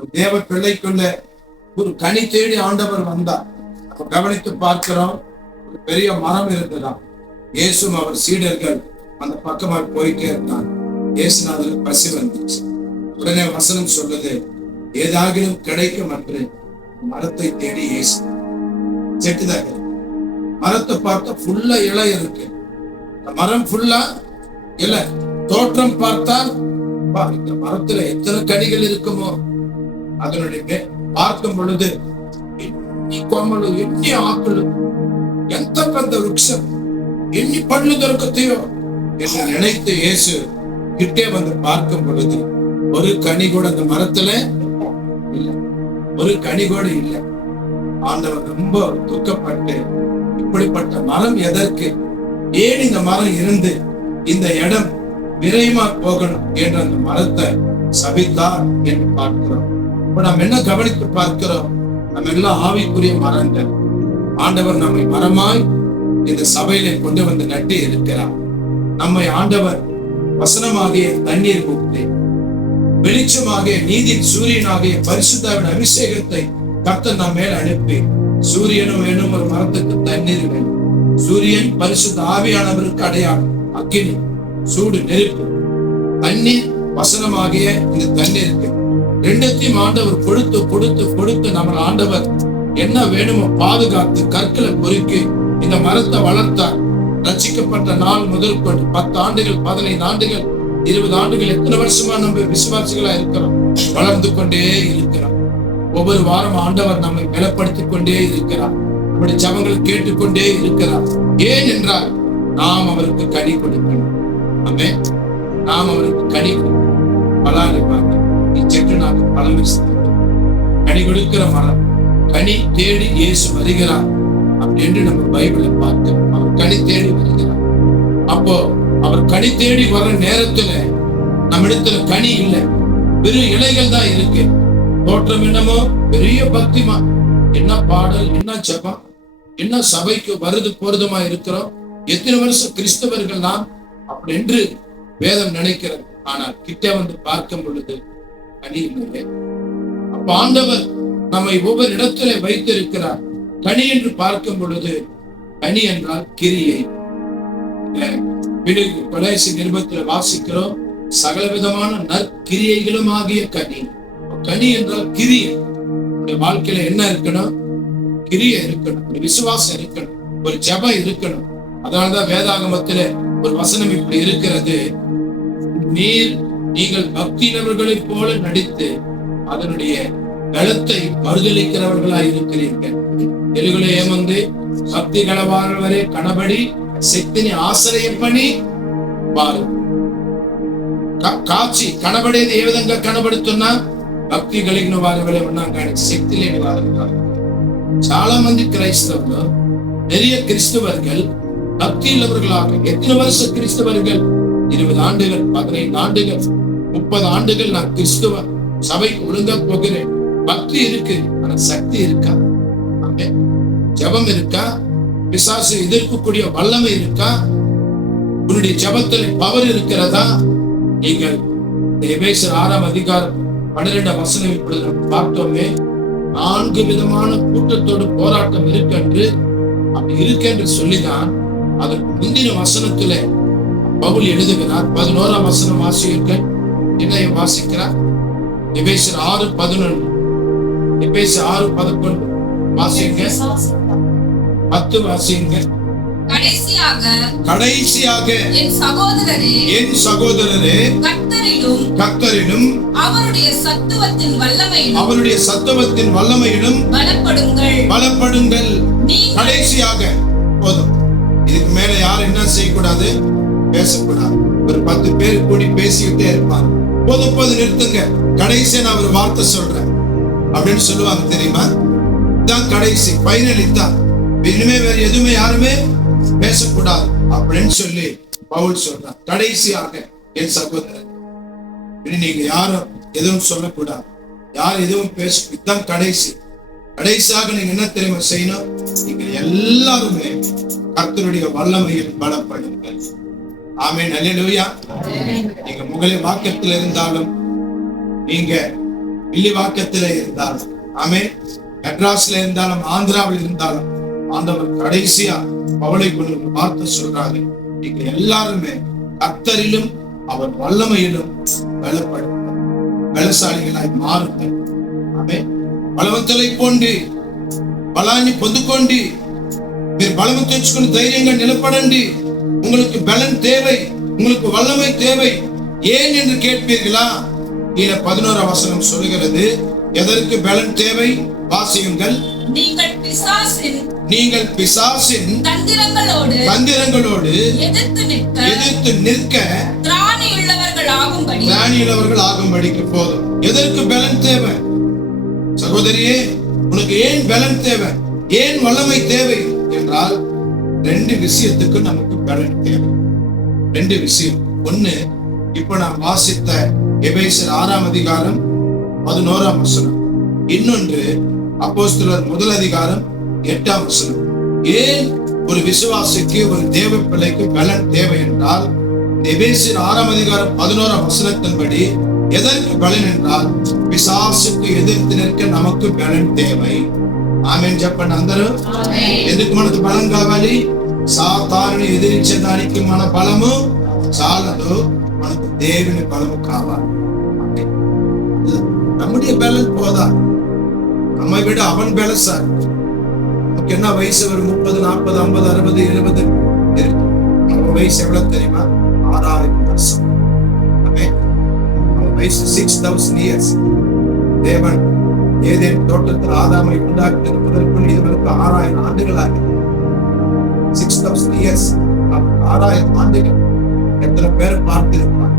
ஒரு தேவ பிள்ளைக்குள்ள ஒரு கனி தேடி ஆண்டவர் வந்தார். நம்ம கவனித்து பார்க்கிறோம். ஒரு பெரிய மரம் இருந்ததாம். இயேசுவும் அவர் சீடர்கள் அந்த பக்கமா போயிட்டே இருந்தாங்க. இயேசுநாதருக்கு பசி வந்துச்சு. உடனே வசனம் சொல்லுது, ஏதாகிலும் கிடைக்கும் என்று மரத்தை தேடி இயேசு செட்டுதாக மரத்தை பார்த்தா ஃபுல்லா இலை இருக்கு. மரம் ஃபுல்லா இலை. தோற்றம் பார்த்தால் இந்த மரத்துல எத்தனை கனிகள் இருக்குமோ அதனுடைய பார்க்கும் பொழுது எண்ணி கோமலும் எண்ணி ஆக்களும் எந்த பெந்த விருட்சம் எண்ணி பள்ளு தொருக்கத்தையோ என்று நினைத்து இயேசு கிட்டே வந்து பார்க்கும் பொழுது ஒரு கனி கூட அந்த மரத்துல இல்லை. ஒரு கனி கூட இல்லை. ஆண்டவர் ரொம்ப துக்கப்பட்டு, இப்படிப்பட்ட மரம் எதற்கு, ஏன் இந்த மரம் இருந்து இந்த இடம் விரைமா போகணும் என்று அந்த மரத்தை சபித்தார் என்று பார்க்கிறோம். இப்ப நம்ம என்ன கவனித்து பார்க்கிறோம்? நம்ம எல்லாம் ஆவிக்குரிய மரங்கள். ஆண்டவர் நம்மை மரமாய் இந்த சபையில கொண்டு வந்து நட்டி இருக்கிறார். நம்மை ஆண்டவர் வசனமாகிய தண்ணீர் ஊற்றி, வெளிச்சமாகிய நீதியின் சூரியனாகிய பரிசுத்தாவின் அபிஷேகத்தை கர்த்தர் நம்ம மேல் அனுப்பி, சூரியனும் வேணும், ஒரு மரத்துக்கு தண்ணீர் வேணும். சூரியன் பரிசுத்த ஆவியானவருக்கு அடையாளம், அக்கினி, சூடு, நெருப்பு. தண்ணீர் வசனமாகிய இந்த தண்ணீருக்கு ரெண்டத்தையும் ஆண்டவர் கொடுத்து கொடுத்து கொடுத்து நம்ம ஆண்டவர் என்ன வேணுமோ பாதுகாத்து கற்களை பொறுக்கி இந்த மரத்தை வளர்த்தார். ரட்சிக்கப்பட்ட நாள் முதல் கொண்டு 10 ஆண்டுகள், 15 ஆண்டுகள், 20 ஆண்டுகள், எத்தனை வருஷமா நம்ம விசுவாசிகளா இருக்கிறோம், வளர்ந்து கொண்டே இருக்கிறோம். ஒவ்வொரு வாரம் ஆண்டவர் நம்மை பலப்படுத்திக் கொண்டே இருக்கிறார். நம்முடைய ஜபங்கள் கேட்டுக்கொண்டே இருக்கிறார். ஏன் என்றால் நாம் அவருக்கு கனி கொடுக்கணும். ஆமென். நாம் அவருக்கு கனி பலாலி பார்க்க இச்செட்டு நாங்கள் பழம் கனி கொடுக்கிற மரம். கனி தேடி இயேசு வருகிறார் அப்படின்னு நம்ம பைபிளை பார்க்கிறோம். அவர் கனி தேடி வருகிறார். அப்போ அவர் கனி தேடி வர நேரத்துல நம்ம இடத்துல கனி இல்லை, வெறும் இலைகள் தான் இருக்கு. தோற்றம் என்னமோ பெரிய பக்திமா, என்ன பாடல், என்ன ஜபம், என்ன சபைக்கு வருது போறதுமா இருக்கிறோம். எத்தனை வருஷம் கிறிஸ்தவர்கள் தான் அப்படி என்று வேதம் நினைக்கிறது. ஆனால் கிட்ட வந்து பார்க்கும் பொழுது கனி இல்லை. அப்ப ஆண்டவர் நம்மை ஒவ்வொரு இடத்துல வைத்திருக்கிறார். கனி என்று பார்க்கும் பொழுது, கனி என்றால் கிரியை. கொலைசி நிருபத்தில் வாசிக்கிறோம், சகல விதமான நற்கிரியைகளும் ஆகிய கனி. கனி என்றால் கிரியை. வாழ்க்கையில என்ன இருக்கணும்? கிரியை இருக்கணும், ஒரு விசுவாசம் இருக்கணும், ஒரு ஜபம் இருக்கணும். அதனாலதான் வேதாகமத்துல ஒரு வசனம் இப்படி இருக்கிறது, நீங்கள் பக்தியினவர்களைப் போல நடித்து அதனுடைய பலத்தை மறுதளிக்கிறவர்களாய் இருக்கிறீர்கள். తెలుగులో ఏముంది? భక్తి గలవారు వరే కనబడి శక్తిని ఆశ్రయింపని వారు. కాచి కనబడేది ఏ విధంగా కనబడుతున్నా భక్తి కలిగిన వారి వలె ఉన్నాం, కానీ శక్తి లేని వారు కాదు. చాలా మంది கிரைஸ்தவர்கள், நிறைய கிறிஸ்தவர்கள் பக்தி உள்ளவர்களாக, எத்தனை வருஷம் கிறிஸ்தவர்கள்? 20 ஆண்டுகள், 15 ஆண்டுகள், 30 ஆண்டுகள் நான் கிறிஸ்துவ சபைக்கு ஒழுங்கா போகிறேன். பக்தி இருக்கு, ஆனா சக்தி இருக்கா? ஜபம் இருக்கா? பிசாசு எதிர்க்கக்கூடிய வல்லமை இருக்கா? உன்னுடைய ஜபத்தில் பவர் இருக்கிறதா? நீங்கள் எபேசியர் 6ஆம் அதிகாரம் 12ஆம் வசனம் இப்பொழுது பார்த்தோமே, 4 விதமான கூட்டத்தோடு போராட்டம் இருக்கென்று, அப்படி இருக்கென்று சொல்லிதான் அதற்கு முந்தின வசனத்துல பவுல் எழுதுகிறார். 11ஆம் வசனம் வாசியுங்கள். என்ன வாசிக்கிறார்? எபேசியர் 6:11. எபேசியர் 6:11 வாசிங்க. 10 வாசிங்க. கடைசியாக என் சகோதரரே கர்த்தரிலும் அவருடைய சத்துவத்தின் வல்லமையிலும் பலப்படுங்கள். கடைசியாக போதும். இதுக்கு மேல யாரும் என்ன செய்யக்கூடாது? பேசக்கூடாது. ஒரு 10 பேர் கூடி பேசிக்கிட்டே இருப்பாங்க. போதும் நிறுத்துங்க, கடைசியா நான் ஒரு வார்த்தை சொல்றேன் அப்படின்னு சொல்லுவாங்க தெரியுமா? இதுதான் கடைசி, ஃபைனல் இதுதான். இனிமே வேற எதுவுமே யாருமே பேசக்கூடாது அப்படின்னு சொல்லி பவுல் சொல்றார். கடைசியாக என் சகோதரன், நீங்க யாரும் எதுவும் சொல்லக்கூடாது, யார் எதுவும் பேச, இதுதான் கடைசி. கடைசியாக நீங்க என்ன தெரியுமா செய்யணும்? நீங்க எல்லாருமே கர்த்தருடைய வல்லமையில் பலப்படுங்கள். ஆமென், அல்லேலூயா. நீங்க முகலை வாக்கத்தில் இருந்தாலும், நீங்க வில்லிவாக்கத்திலே இருந்தாலும், ஆமே, மெட்ராஸ்ல இருந்தாலும், ஆந்திராவில் இருந்தாலும், ஆண்டவர் கடைசியா பவுலை கொண்டு பார்த்து சொல்றாங்க, நீங்க எல்லாருமே கர்த்தரிலும் அவர் வல்லமையிலும் பலசாலிகளாய் மாறுங்கள். ఆమె బలవంతులైపోండి, బలాన్ని పొందుకోండి, మీరు బలము తెచ్చుకుని ధైర్యంగా నిలబడండి. உங்களுக்கு பலன் தேவை, உங்களுக்கு வல்லமை தேவை. ஏன் என்று கேட்பீர்களா? கீழே 11 வசனம் சொல்கிறது, எதற்கு பலன் தேவை? வாசியுங்கள். நீங்கள் பிசாசின் தந்திரங்களோடு எதிர்த்து நிற்க திராணியுள்ளவர்கள் ஆகும்படிக்கு போதும். எதற்கு பலன் தேவை? சகோதரியே, உனக்கு ஏன் பலன் தேவை, ஏன் வல்லமை தேவை என்றால் 2 விஷயத்துக்கு நமக்கு பலன் தேவை. 2 விஷயம். ஒண்ணு, இப்ப நான் வாசித்த எபேசியர் 6 அதிகாரம் 11 வசனம். இன்னொன்று அப்போஸ்தலர் 1 அதிகாரம் 8 வசனம். ஏன் ஒரு விசுவாசிக்கு, ஒரு தேவ பிள்ளைக்கு பலன் தேவை என்றால், எபேசியர் 6 அதிகாரம் 11 வசனத்தின்படி எதற்கு பலன் என்றால், பிசாசுக்கு எதிர்த்து நிற்க நமக்கு బలం தேவை. ఆమేన్ చెప్పండి అందరూ. ఎందుకు మనకు బలం కావాలి? సాతానుని ఎదిరించడానికి మన బలము చాలదు, మనకు దేవుని బలము కావాలి. நம்முடைய பலன் போதா, நம்மை விட அவன் பலசார். நமக்கு என்ன வயசு? ஒரு 30, 40, 50, 60, 70 இருக்கு. நம்ம வயசு எவ்வளவு தெரியுமா? 6000 வருஷம். வயசு 6000 years. தேவன் ஏதேன் தோட்டத்தில் ஆதாமை உண்டாக்கின முதற்குள் இதுவரைக்கும் 6000 ஆண்டுகள் ஆகும். 6000 years. 6000 ఆண்டுகள். ఎత్తన పేరు பார்த்திருப்பார்.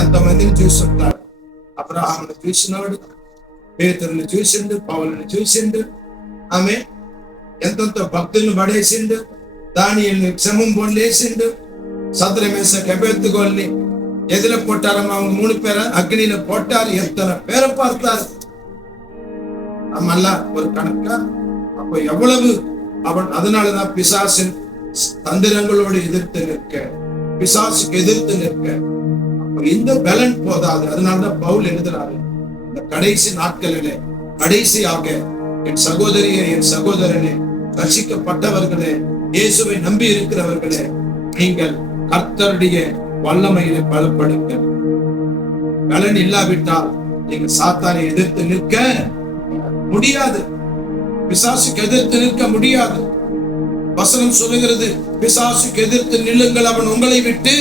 ఎంతమందిని చూస్తుంటారు? అబ్రహాముని చూసినాడు, పేతురుని చూసిండు, పౌలుని చూసిండు. ఆమె ఎంతో భక్తులను పడేసిండు, దానియేలుని క్షమం పొందేసిండు, சத்ரமேசக் எபேத்நேகோவை எதில போட்டாராம்? அவங்க 3 பேரை அக்னியில போட்டார். எத்தனை பேரை பார்த்தார்? நம்மெல்லாம் ஒரு கணக்கா? அப்ப எவ்வளவு அவன். அதனாலதான் பிசாசின் தந்திரங்களோடு எதிர்த்து நிற்க, பிசாசுக்கு எதிர்த்து நிற்க. அப்ப இந்த பலன் போதாது. அதனாலதான் பவுல் எழுதுறாரு, இந்த கடைசி நாட்களிலே கடைசியாக என் சகோதரியே, என் சகோதரனே, ரட்சிக்கப்பட்டவர்களே, இயேசுவை நம்பி இருக்கிறவர்களே, நீங்கள் கர்த்தருடைய வல்லமையிலே பலப்படுங்கள். பலன் இல்லாவிட்டால் நீங்க சாத்தானை எதிர்த்து நிற்க முடியாது, பிசாசுக்கு எதிர்த்து நிற்க முடியாது. வசனம் சொல்லுகிறது, பிசாசுக்கு எதிர்த்து நில்லுங்கள், அவன் உங்களை விட்டு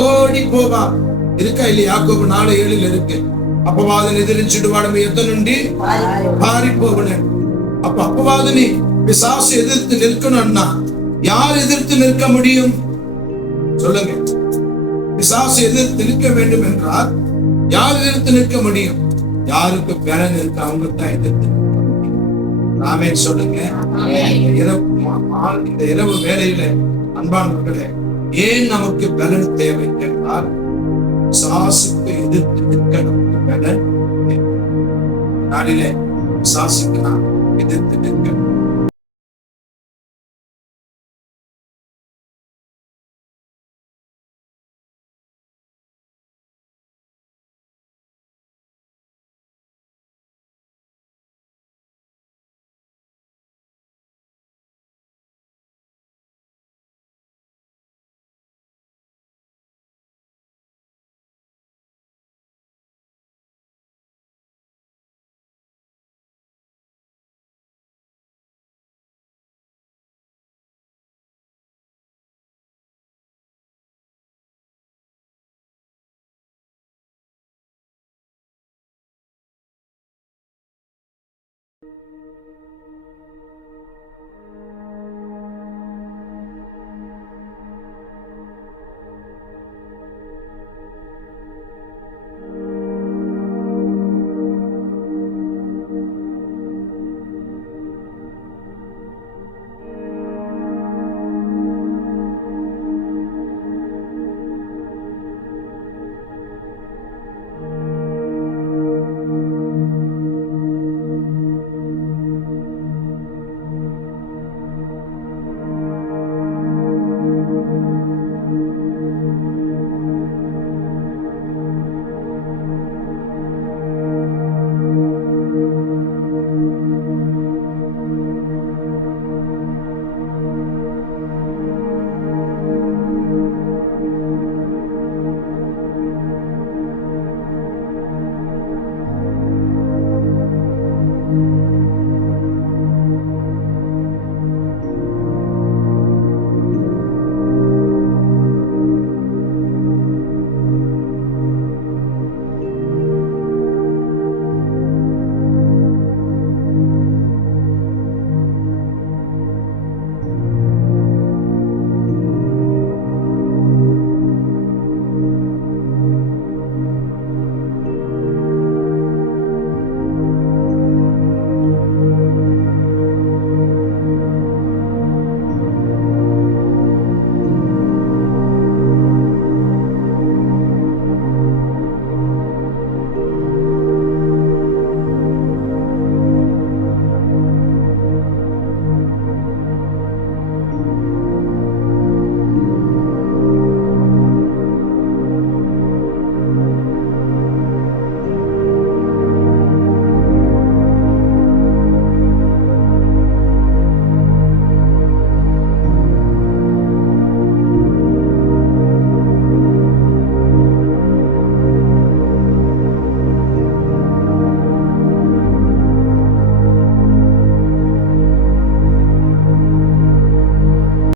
ஓடி போவான். இருக்கா இல்லையா? யாக்கோபு 4:7 இருக்கு. அப்பவாதன் எதிரிச்சிடுவாடு எத்தனுண்டி பாரி போவன. அப்ப அப்பவாதனி பிசாசு எதிர்த்து நிற்கணும்னா யார் எதிர்த்து நிற்க முடியும்? சொல்லுங்க. பிசாசு எதிர்த்து நிற்க வேண்டும் என்றால் யார் எதிர்த்து நிற்க முடியும்? யாருக்கு பலன் இருக்கு அவங்க தான் எதிர்த்து நிற்க முடியும். ஆமென் சொல்லுங்க. இந்த இரவு வேளையில அன்பானவர்களே, ஏன் நமக்கு பலன் தேவை என்றால், பிசாசுக்கு எதிர்த்து நிற்க நமக்கு பலன் தேவை. நாளிலே பிசாசுக்கு நாம் எதிர்த்து நிற்க